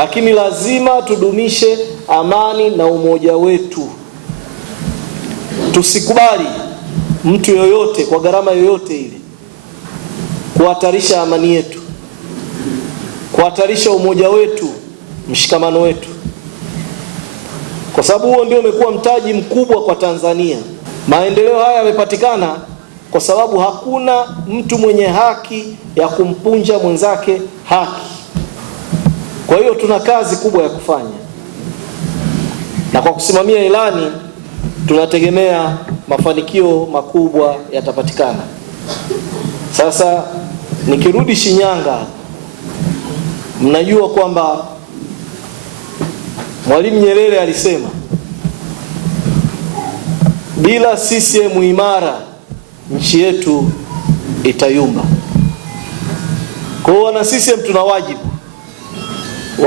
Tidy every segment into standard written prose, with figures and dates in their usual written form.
lakini lazima tudumishe amani na umoja wetu. Tusikubali mtu yoyote kwa gharama yoyote ile kuhatarisha amani yetu, kuhatarisha umoja wetu, mshikamano wetu, kwa sababu huo ndio umekuwa mtaji mkubwa kwa Tanzania. Maendeleo haya yamepatikana kwa sababu hakuna mtu mwenye haki ya kumpunja mwenzake haki. Kwa hiyo tuna kazi kubwa ya kufanya, na kwa kusimamia ilani tunategemea mafanikio makubwa yatapatikana. Sasa nikirudi Shinyanga, mnajua kwamba Mwalimu Nyerere alisema bila CCM imara nchi yetu itayumba. Kwa hiyo wana CCM tuna wajibu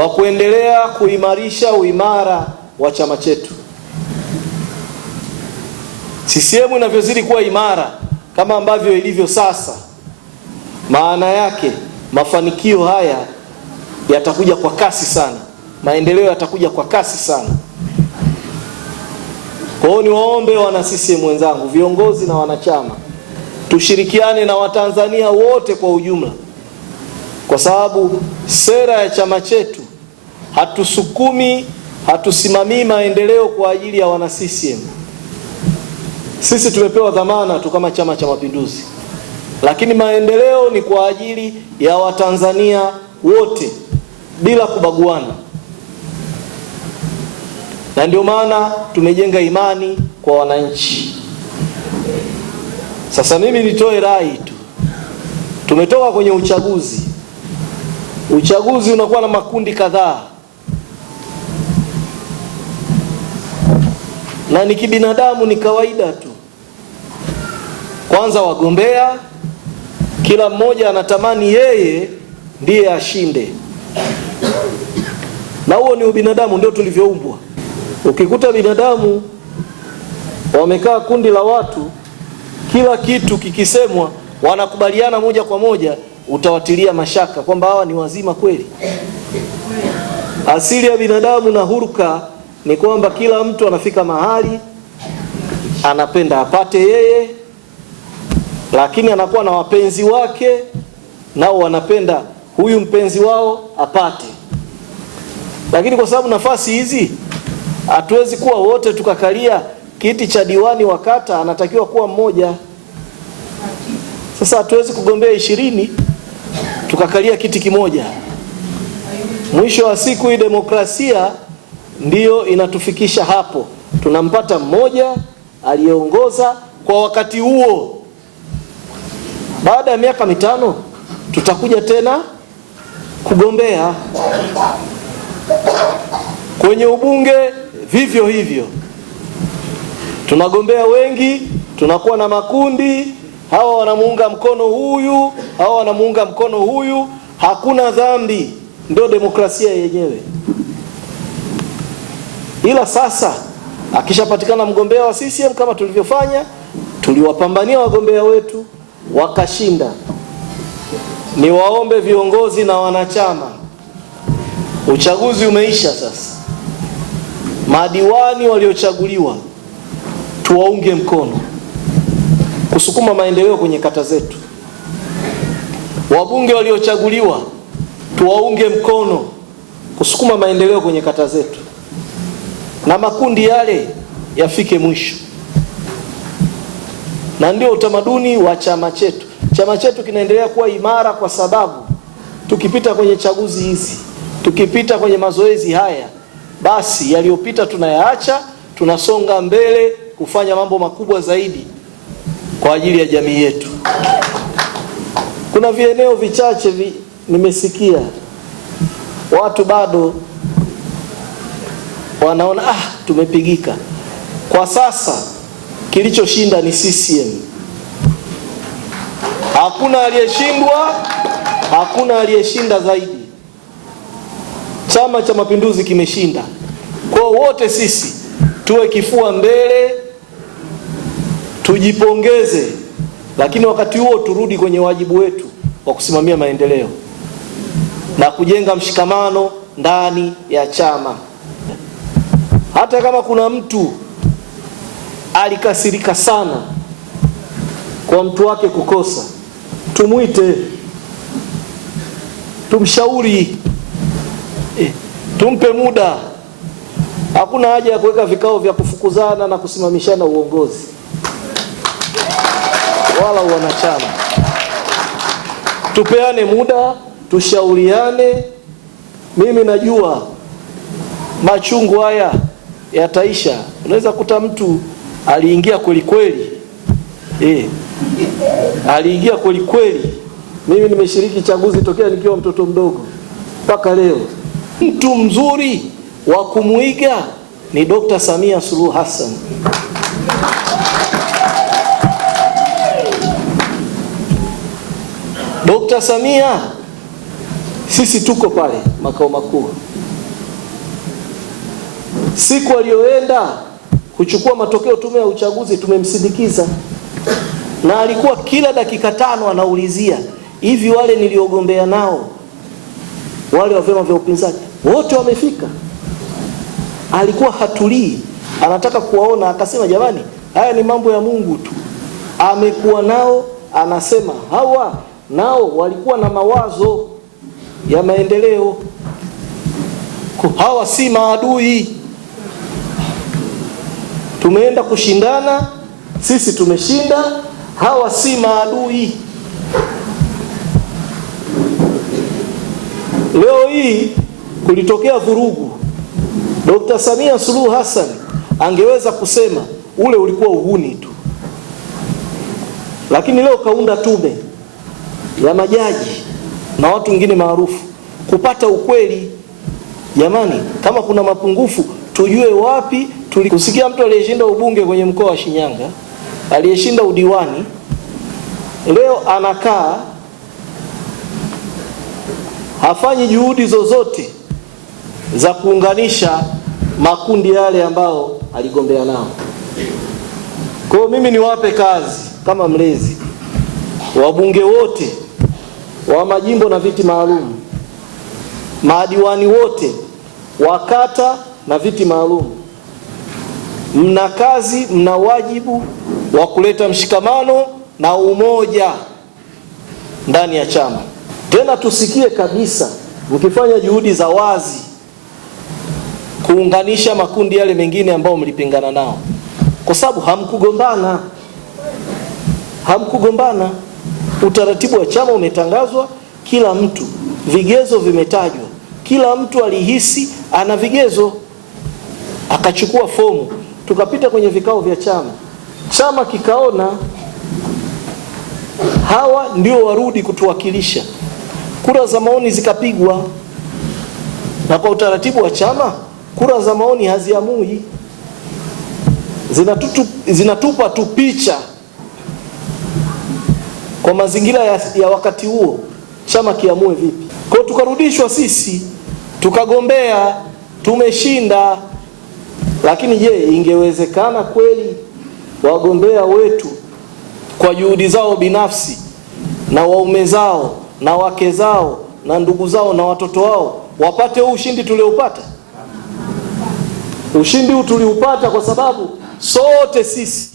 wa kuendelea kuimarisha uimara wa chama chetu. CCM inavyozidi kuwa imara kama ambavyo ilivyo sasa, maana yake mafanikio haya yatakuja kwa kasi sana, maendeleo yatakuja kwa kasi sana. Kwa hiyo niwaombe wana CCM wenzangu, viongozi na wanachama, tushirikiane na Watanzania wote kwa ujumla, kwa sababu sera ya chama chetu hatusimamii maendeleo kwa ajili ya wana CCM. Sisi tumepewa dhamana tu kama Chama cha Mapinduzi, lakini maendeleo ni kwa ajili ya Watanzania wote bila kubaguana, na ndio maana tumejenga imani kwa wananchi. Sasa mimi nitoe rai tu, tumetoka kwenye uchaguzi. Uchaguzi unakuwa na makundi kadhaa, na ni kibinadamu, ni kawaida tu. Kwanza wagombea, kila mmoja anatamani yeye ndiye ashinde, na huo ni ubinadamu, ndio tulivyoumbwa. Ukikuta binadamu wamekaa kundi la watu, kila kitu kikisemwa wanakubaliana moja kwa moja, utawatilia mashaka kwamba hawa ni wazima kweli. Asili ya binadamu na huruka ni kwamba kila mtu anafika mahali anapenda apate yeye, lakini anakuwa na wapenzi wake, nao wanapenda huyu mpenzi wao apate. Lakini kwa sababu nafasi hizi hatuwezi kuwa wote tukakalia kiti cha diwani wa kata, anatakiwa kuwa mmoja. Sasa hatuwezi kugombea 20 tukakalia kiti kimoja. Mwisho wa siku hii demokrasia ndiyo inatufikisha hapo, tunampata mmoja aliyeongoza kwa wakati huo. Baada ya miaka 5 tutakuja tena kugombea. Kwenye ubunge vivyo hivyo, tunagombea wengi, tunakuwa na makundi, hawa wanamuunga mkono huyu, hawa wanamuunga mkono huyu. Hakuna dhambi, ndio demokrasia yenyewe. Ila sasa akishapatikana mgombea wa CCM kama tulivyofanya, tuliwapambania wagombea wetu wakashinda. Ni waombe viongozi na wanachama, uchaguzi umeisha sasa, madiwani waliochaguliwa tuwaunge mkono kusukuma maendeleo kwenye kata zetu. Wabunge waliochaguliwa tuwaunge mkono kusukuma maendeleo kwenye kata zetu, na makundi yale yafike mwisho. Na ndio utamaduni wa chama chetu. Chama chetu kinaendelea kuwa imara kwa sababu tukipita kwenye chaguzi hizi, tukipita kwenye mazoezi haya, basi yaliyopita tunayaacha, tunasonga mbele kufanya mambo makubwa zaidi kwa ajili ya jamii yetu. Kuna vieneo vichache nimesikia watu bado wanaona tumepigika. Kwa sasa kilichoshinda ni CCM. Hakuna aliyeshindwa, hakuna aliyeshinda zaidi. Chama cha Mapinduzi kimeshinda. Kwa wote sisi tuwe kifua mbele, tujipongeze, lakini wakati huo turudi kwenye wajibu wetu wa kusimamia maendeleo na kujenga mshikamano ndani ya chama. Hata kama kuna mtu alikasirika sana kwa mtu wake kukosa, tumuite, tumshauri, tumpe muda. Hakuna haja ya kuweka vikao vya kufukuzana na kusimamishana uongozi wala wanachama. Tupeane muda, tushauriane. Mimi najua machungu haya yataisha. Unaweza kuta mtu aliingia kweli kweli, aliingia kweli kweli. Mimi nimeshiriki chaguzi tokea nikiwa mtoto mdogo mpaka leo. Mtu mzuri wa kumuiga ni Dr. Samia Suluhu Hassan. Dr. Samia, sisi tuko pale makao makuu. Siku aliyoenda kuchukua matokeo tume ya uchaguzi, tumemsindikiza, na alikuwa kila dakika 5 anaulizia, hivi wale niliogombea nao, wale wa vyama vya upinzani wote wamefika? Alikuwa hatulii, anataka kuwaona. Akasema jamani, haya ni mambo ya Mungu tu. Amekuwa nao, anasema hawa nao walikuwa na mawazo ya maendeleo, hawa si maadui. Tumeenda kushindana, sisi tumeshinda, hawa si maadui. Leo hii kulitokea vurugu, Dr. Samia Suluhu Hassan angeweza kusema ule ulikuwa uhuni tu, lakini leo kaunda tume ya majaji na watu wengine maarufu kupata ukweli. Jamani, kama kuna mapungufu tujue wapi. Tulikusikia mtu aliyeshinda ubunge kwenye mkoa wa Shinyanga, aliyeshinda udiwani, leo anakaa hafanyi juhudi zozote za kuunganisha makundi yale ambao aligombea nao. Kwa hiyo mimi niwape kazi kama mlezi, wabunge wote wa majimbo na viti maalum, madiwani wote wa kata na viti maalum, mna kazi, mna wajibu wa kuleta mshikamano na umoja ndani ya chama. Tena tusikie kabisa mkifanya juhudi za wazi kuunganisha makundi yale mengine ambao mlipingana nao, kwa sababu hamkugombana. Utaratibu wa chama umetangazwa, kila mtu, vigezo vimetajwa, kila mtu alihisi ana vigezo, akachukua fomu, tukapita kwenye vikao vya chama. Chama kikaona hawa ndio warudi kutuwakilisha, kura za maoni zikapigwa. Na kwa utaratibu wa chama, kura za maoni haziamui, zinatupa tu picha kwa mazingira ya wakati huo, chama kiamue vipi. Kwa hiyo tukarudishwa sisi, tukagombea, tumeshinda. Lakini je, ingewezekana kweli wagombea wetu kwa juhudi zao binafsi na waume zao na wake zao na ndugu zao na watoto wao wapate huu ushindi tulioupata? Ushindi huu tuliupata kwa sababu sote sisi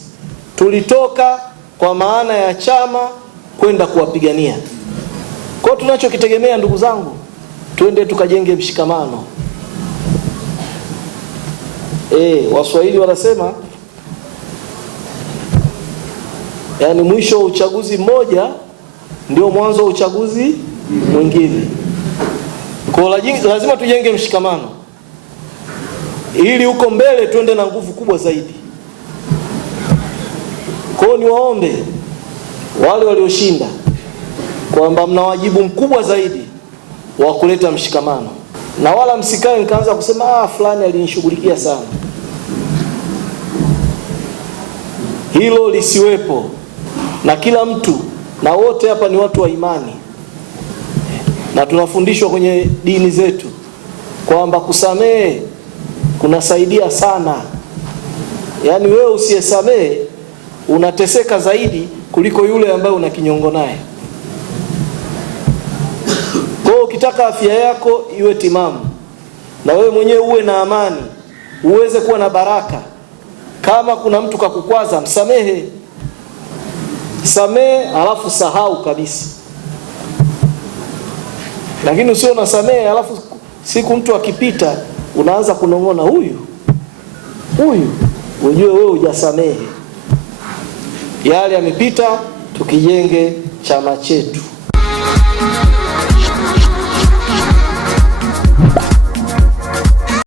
tulitoka kwa maana ya chama kwenda kuwapigania. Kwa hiyo tunachokitegemea, ndugu zangu, twende tukajenge mshikamano. Waswahili wanasema, yani mwisho wa uchaguzi mmoja ndio mwanzo wa uchaguzi mwingine. Kwa hiyo lazima tujenge mshikamano ili huko mbele tuende na nguvu kubwa zaidi. Kwa hiyo niwaombe wale walioshinda kwamba mna wajibu mkubwa zaidi wa kuleta mshikamano, na wala msikae mkaanza kusema fulani alinishughulikia sana. Hilo lisiwepo, na kila mtu, na wote hapa ni watu wa imani, na tunafundishwa kwenye dini zetu kwamba kusamehe kunasaidia sana. Yaani wewe usiyesamehe unateseka zaidi kuliko yule ambaye una kinyongo naye. Kwa hiyo ukitaka afya yako iwe timamu, na wewe mwenyewe uwe na amani, uweze kuwa na baraka. Kama kuna mtu kakukwaza, msamehe. Samehe alafu sahau kabisa. Lakini usio unasamehe alafu siku mtu akipita unaanza kunong'ona huyu, ujue wewe hujasamehe. Yale yamepita, tukijenge chama chetu.